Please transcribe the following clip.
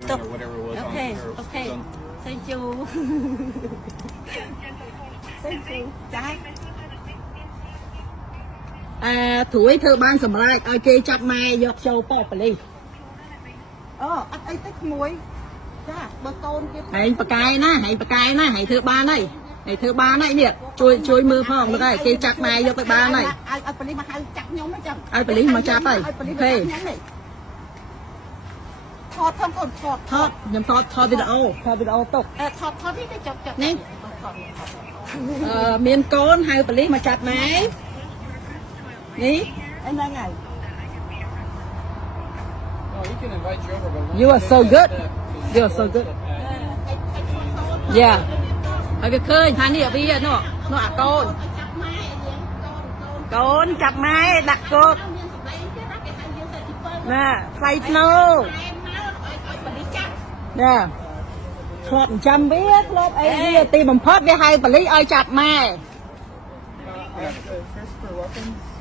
thought or whatever it was okay on her okay son. thank you thank you ចាត្រួយធ្វើបានសម្រេចឲ្យគេចាប់ម៉ែយកចូលប៉ប៉លីសអូអត់អីទេក្មួយចាបើកូនគេហែងបកាយណាហែងបកាយណាហែងធ្វើបានហើយហែងធ្វើបានហើយនេះជួយមើលផងហ្នឹងហើយគេចាប់ម៉ែយកទៅបានហើយឲ្យប៉លីសមកហៅចាប់ខ្ញុំហ្នឹងចឹងឲ្យប៉លីសមកចាប់ហើយអូខេថតផងកូនថតខ្ញុំថតវីដេអូទុកថតនេះទៅចប់នេះមានកូនហៅប៉លីសមកចាប់ម៉ែនេះអីហ្នឹងហើយ Oh, he can invite you over, but You are so good. You are so good. Yeah. ហើយវាឃើញថានេះវានោះអាកូនចាប់ម៉ែដាក់គុកណាថ្លៃធ្នូណាធ្លាប់ចាំវាធ្លាប់អីវាទីបំផុតវាហៅប៉ូលីសឲ្យចាប់ម៉ែ Christopher weapons.